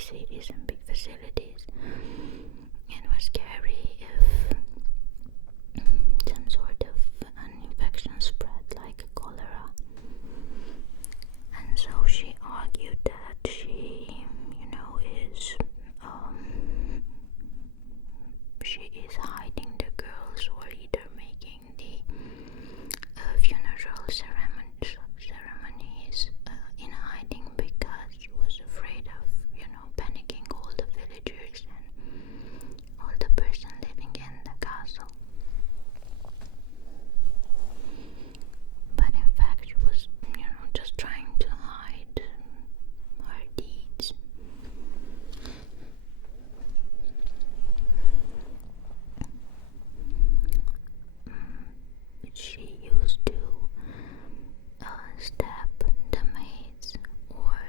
cities and big facilities. It was scary if some sort of an infection spread like cholera. And so she argued that she is hiding the girls, or either making the funeral ceremonies in hiding, because she was afraid of, panicking all the villagers and all the person living in the castle. But in fact, she was, just trying to hide her deeds. She used to stab the maids, or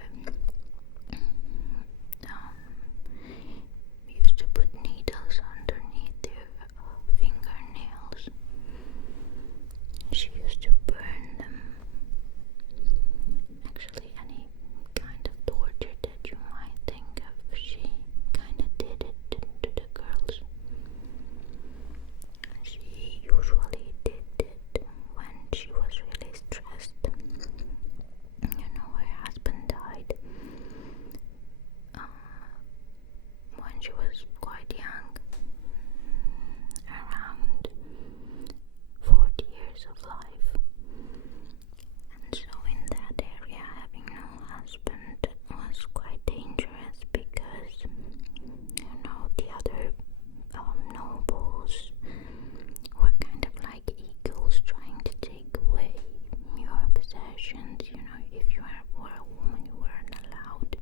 used to put needles underneath their fingernails. She used to burn them. Actually, any kind of torture that you might think of, she kind of did it to the girls. She usually did it when she was really stressed. Her husband died when she was quite young, around 40 years of life. And so in that area, having no husband was quite dangerous, because the other nobles were kind of like eagles trying to take away your possessions. If you were a woman, you weren't allowed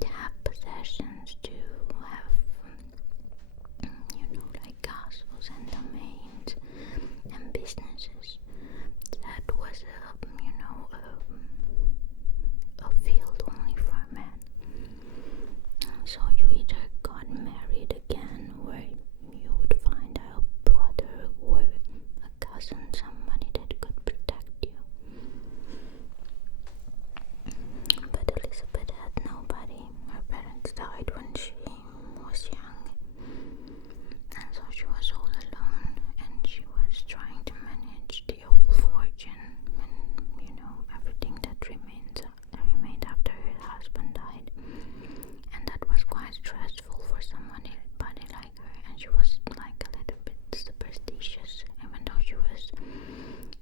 to have possessions, to have like castles and domains and businesses. That was a field only for men. So you either got married again, or you would find a brother or a cousin, somebody that could protect you. But Elizabeth had nobody. Her parents died when she was young, and so she was all alone, and she was trying to manage the whole fortune and everything that remained after her husband died. And that was quite stressful for somebody like her. And she was like a little bit superstitious. Even though she was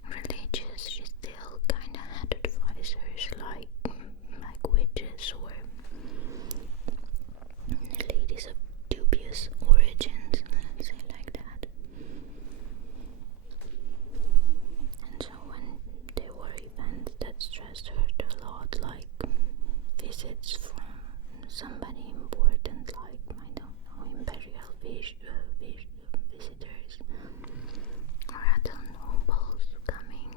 religious, she still kind of had advisors like witches or ladies of dubious origins, let's say like that. And so when there were events that stressed her a lot, like visits from somebody important, like, I don't know, imperial visitors, or other nobles coming,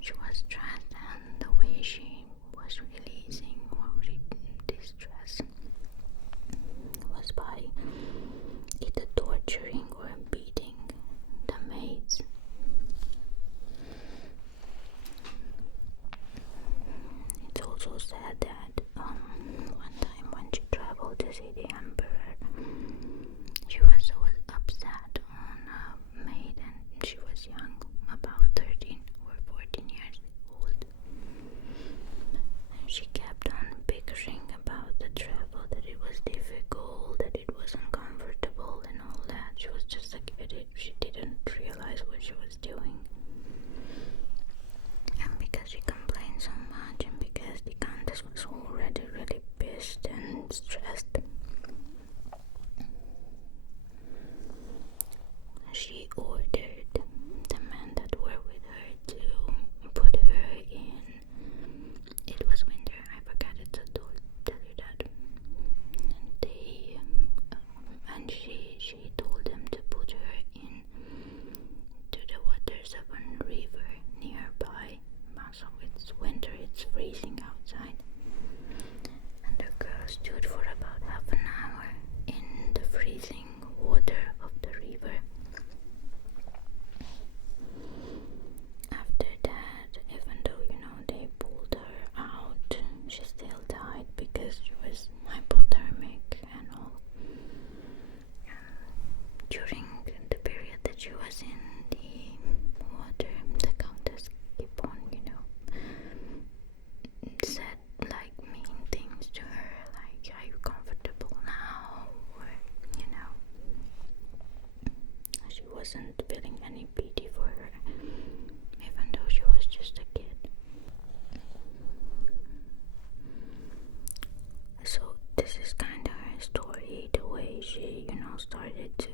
she was stressed, and the way she was releasing this stress was by either torturing or beating the maids. It's also said that one time when she traveled to see the emperor, she was so upset on a maid, and she was young, about 13 or 14 years old. And she kept on bickering about the travel, that it was difficult, that it was uncomfortable and all that. She was just like she didn't realize what she was doing. And because she complained so much, and because the Countess was already really pissed and stressed, during the period that she was in the water, the Countess kept on, said like mean things to her, like, are you comfortable now? Or, she wasn't feeling any pity for her, even though she was just a kid. So this is kind of her story, the way she, started to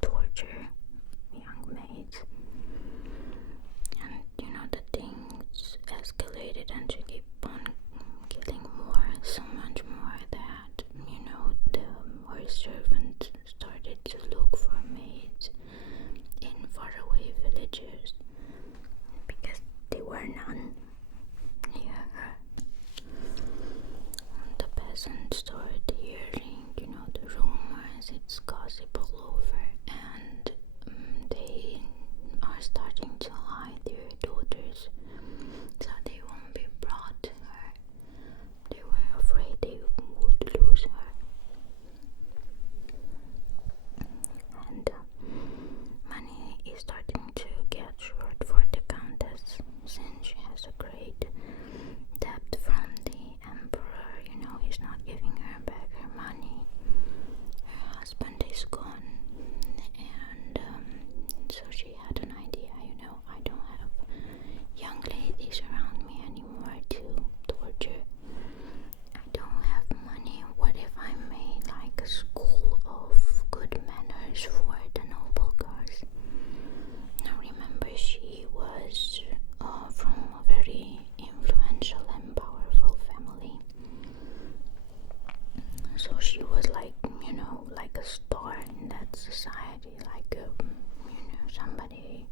torture young maids. And, the things escalated and she kept on killing more, so much more that, her servant started to look for maids in faraway villages because there were none near her. The peasants started hearing, the rumors, it's gossip all over, and they are starting to hide their daughters so they won't be brought to her. They were afraid they would lose her. And money is starting to get short for the Countess since she has a great debt from the Emperor. He's not giving her back her money. Her husband is gone, and so she had an idea, I don't have young ladies around me anymore to torture. I don't have money. What if I made like a school of good manners for the noble girls? Now remember, she was from a very influential and powerful family. So she was like, like a star in that society, like somebody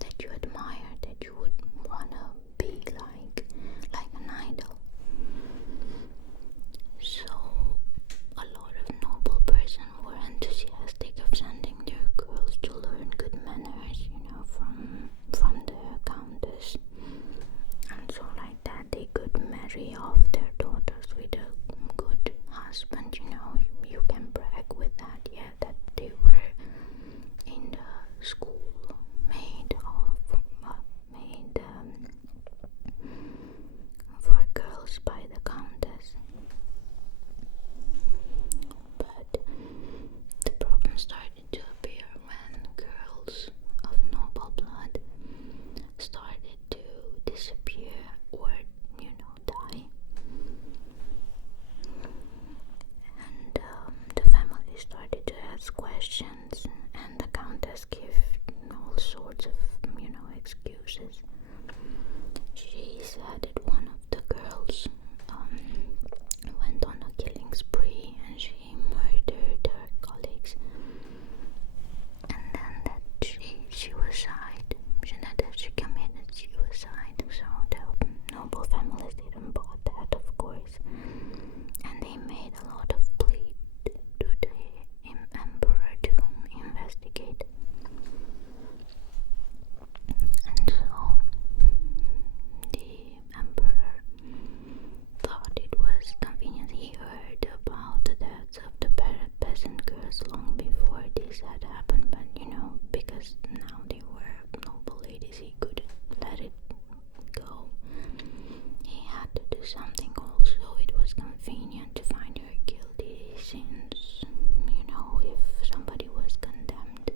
that you admire, that you would wanna be like an idol. So a lot of noble persons were enthusiastic of sending their girls to learn good manners, from the Countess. And so like that they could marry off their daughters with a good husband. You can brag with that, that they were in the school made for girls by the Countess. But the problem started to appear when girls of noble blood started to disappear or, die. And the family started to ask questions, and the Countess gave all sorts of, excuses. She said that one of the girls went on a killing spree and she murdered her colleagues, and then that she suicide. She committed suicide. So the noble families didn't bought that, of course, and they made a lot of plea to the emperor to investigate. And so the emperor thought it was convenient. He heard about the deaths of the peasant girls long before this had happened, but because now they were noble ladies, he couldn't let it go. He had to do something. Also, it was convenient to find her guilty since, if somebody was condemned,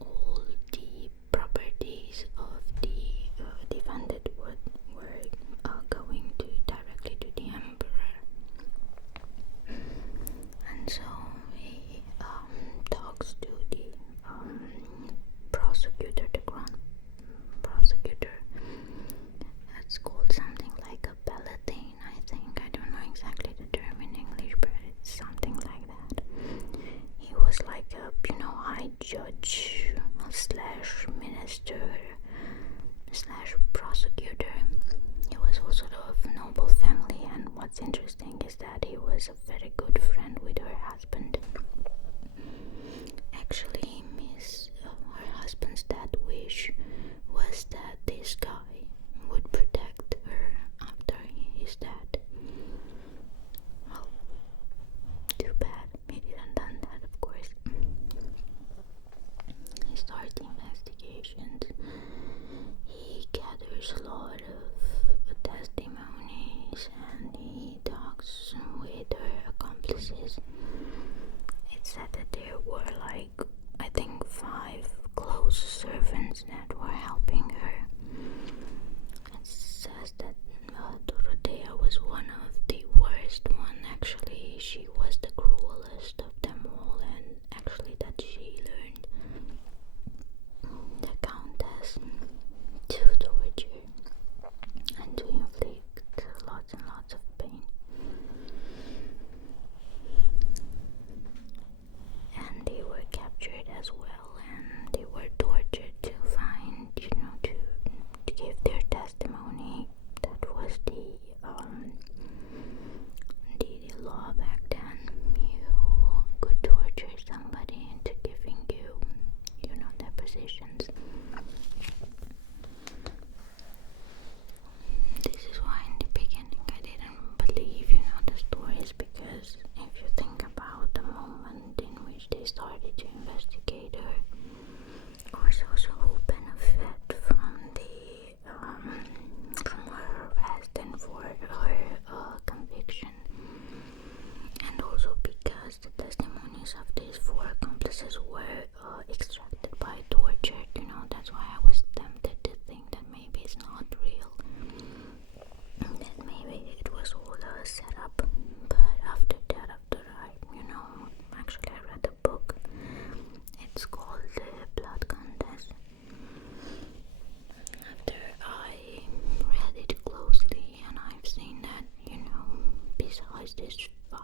all the properties of the defendant were going directly to the emperor. And so he talks to the prosecutor, the grand prosecutor. It's called something like a palatine, I think. I don't know exactly the term in English, but it's something like that. He was like a, high judge slash minister slash prosecutor. He was also of noble family, and what's interesting is that he was a very good friend with her husband. Actually, her husband's death wish was that this guy would protect her after his death. Well, too bad. It talks with her accomplices, it said that there were like, I think, 5 close servants that were helping her. It says that Dorothea was one of the worst one. Actually, she was the cruelest of them all, and actually that she learned the Countess to torture and to inflict lots and lots of pain. And they were captured as well, and they were tortured to find, to give their testimony. That was the law back then. You could torture somebody into giving you, their positions. This is why in the beginning I didn't believe, the stories, because if you think about the moment in which they started to investigate her, of course also who benefit from her arrest and for her conviction, and also because the testimonies of these 4 accomplices were extracted by torture. That's why I was tempted to think that maybe it's not real, that maybe it was all a setup. But after that, actually I read a book. It's called The Blood Countess. After I read it closely, and I've seen that, besides these 5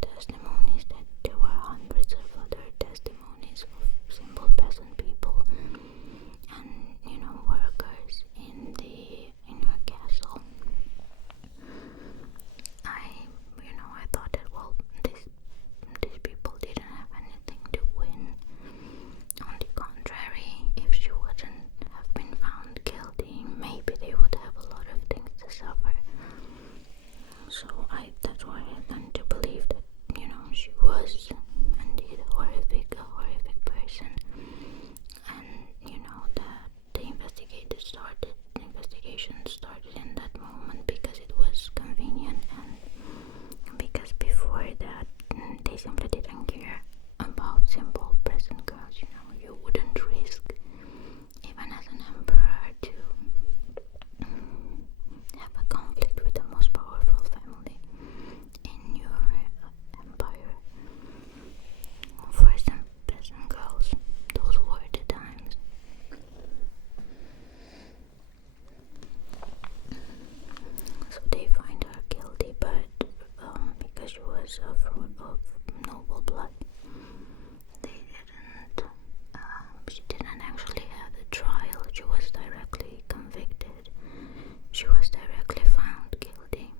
testimonies, that there were hundreds of other testimonies of simple peasant people and, workers in her castle. I thought that, well, these people didn't have anything to win. On the contrary, if she wouldn't have been found guilty, maybe they would have a lot of things to suffer. So that's why I tend to believe that, she was indeed a horrific person. And, that the investigation started in that moment because it was convenient, and because before that they simply didn't care about simple peasant girls. You wouldn't risk, even as an emperor, to have a conflict with the most powerful family in your empire. For some peasant girls, those were the times. So they find her guilty, but because she was of noble blood, she didn't actually have a trial. She was directly convicted. She was directly found guilty.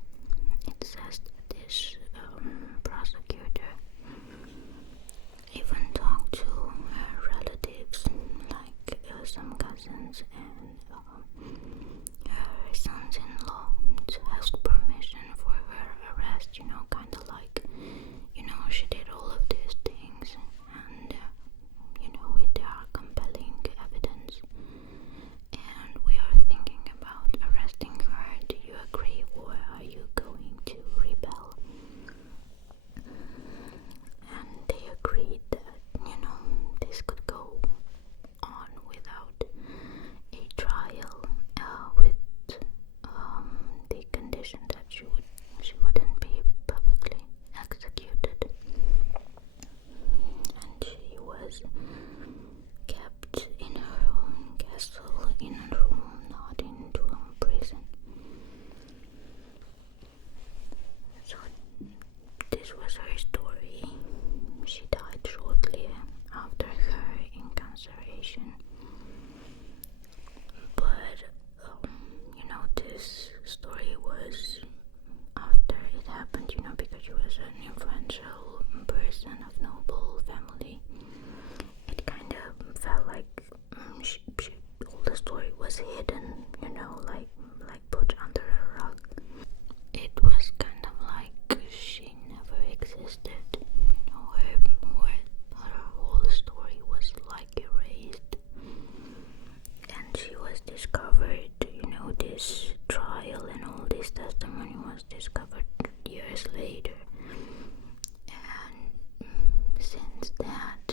It says that this prosecutor even talked to her relatives, like some cousins and her sons-in-law, to ask permission for her arrest, kind of like, she did all of these things, and there are compelling evidence, and we are thinking about arresting her. Do you agree, or are you going to rebel? And they agreed that, this could go on without a trial, with the condition that she wouldn't be publicly executed. And she was kept in her own castle, in a room, not into a prison. So this was her story. She died shortly after her incarceration. But this story was after it happened, because she was an influential person of noble family. It kind of felt like all the story was hidden, like put under a rug. It was kind of like she never existed. Her whole story was like erased, and she was discovered. This trial and all this testimony was discovered years later. And since that,